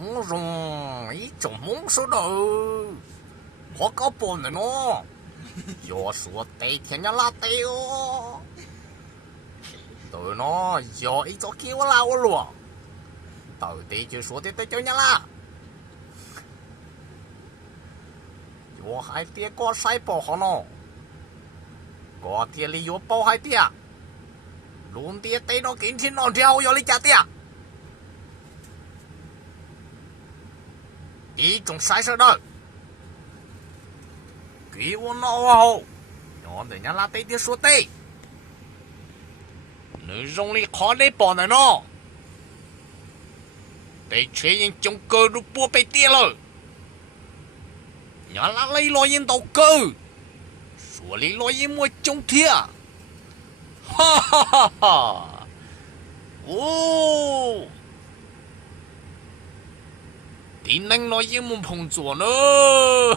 Đúng rồi, ý trong mông số đầu. Có có bồn này nó. Yo số tê thiên nhà la tê ô. Tụi nó yo ý cho kêu lao luôn. Tụi tê chứ số tê tê cho nhà la. Yo hai tê có sai bỏ hả nó. Có tê lý yo bỏ hai tê. Luôn tê tê nó kín thiên nó treo yo lý chả tê. Ý trong sai sơ đời. Kêu nó hầu. Nhỏ để nhà la tê tê số tê. Nữ rong lý khó lấy bỏ này nó. Để chế những trong cơ rụp bùa bê tê lời. Nhà la lấy lo yên đầu cơ. Số lý lo yên mua trong thịa. Ha ha ha ha. Ô. Tí năng nói yên môn phòng chùa nữa.